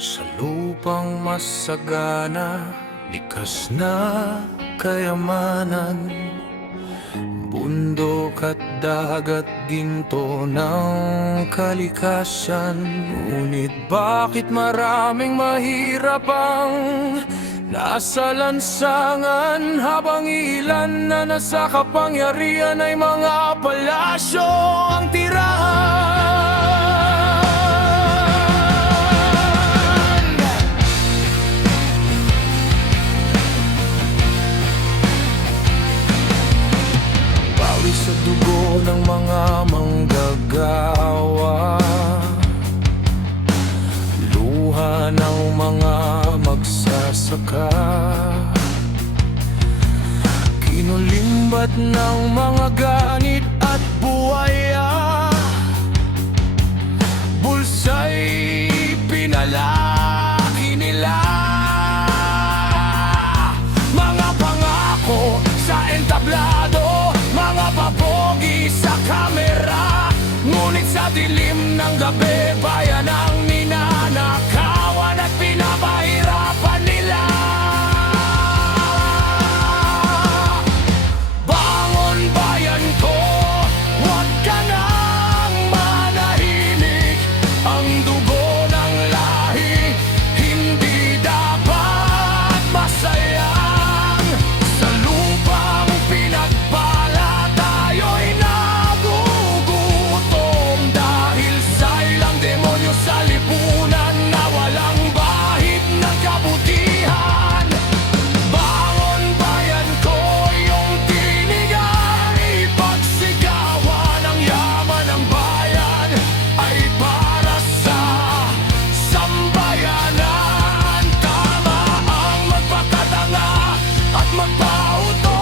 Sa lupang masagana, likas na kayamanan, bundok at dagat, ginto ng kalikasan. Ngunit bakit maraming mahirap ang nasa lansangan, habang ilan na nasa kapangyarihan ay mga palasyo ang tirahan? Bawi sa dugo ng mga manggagawa, luha ng mga magsasaka, kinulimbat ng mga ganit at buwaya, bulsa'y pinalaki nila. Mga pangako sa entablado, mga papogi sa kamera, ngunit sa dilim ng gabi, bayan ang ninanakawan at pinapahirapan nila. Bangon bayan ko, huwag ka nang manahimik. Ang dugo ng lahi hindi dapat masayang. Sa lupang pinagpala, tayo'y nagugutom dahil sa ilang demonyo sa lipunan na walang bahid ng kabutihan. Bangon bayan ko, iyong tinig ay ipagsigawan. Ang yaman ng bayan ay para sa sambayanan. Tama ang magpakatanga at magpauto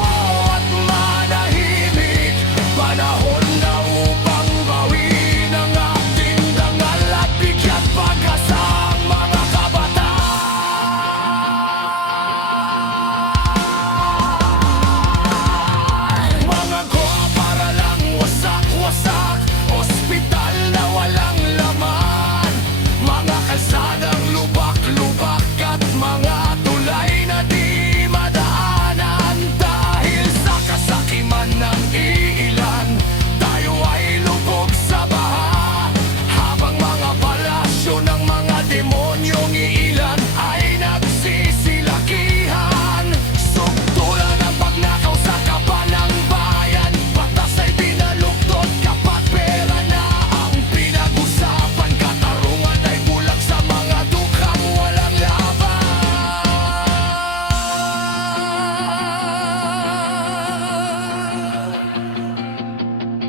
at manahimik. Panahon na upang gawin ang ating dangal at bigyan pag-asa ang mga kabataan. Mga goa para lang wasak-wasak, ospital na walang laman, mga kalsadang lubak-lubak at mga tulay na di madaanan. Dahil sa kasakiman ng iilan, tayo ay lubog sa baha, habang mga palasyo ng mga demonyong iilan ay nagsisilakihan. Sugtulan ang pagnakaw sa kaban ng bayan, batas ay binaluktot kapag pera na ang pinag-usapan. Katarungan ay bulag sa mga dukhang walang laban.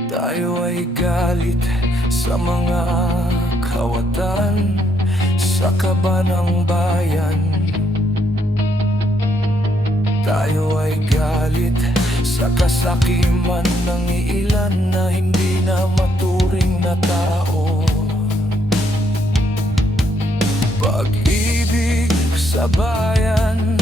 Tayo ay galit sa mga kawatan sa kaba ng bayan. Tayo ay galit sa kasakiman ng ilan na hindi na maturing na tao. Pag-ibig sa bayan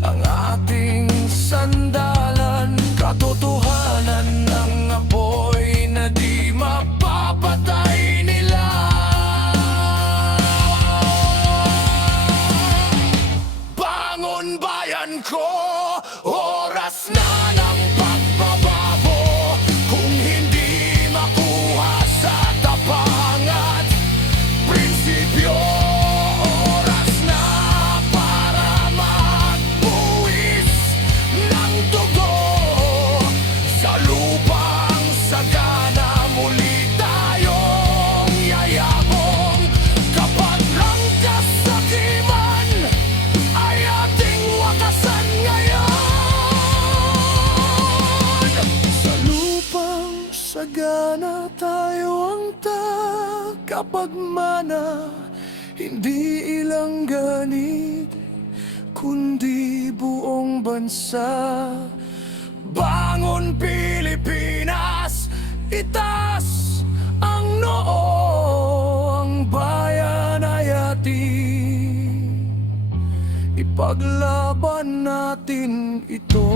ang ating sandalan, katotohanan ng apoy na di mapapatay nila. Bangon bayan ko, oras na ng pagbabago. Kung hindi makuha sa tapang at prinsipyo, oras na para magbuwis ng dugo. Sa lupang sagana, muli tayong yayabong. Kapag ang kasakiman ay ating wakasan ngayon, sa lupang sagana tayo ang takapagmana. Hindi ilang ganit, kundi buong bansa. Bangon Pilipinas, itaas ang noo, ang bayan ay ating ipaglaban natin ito.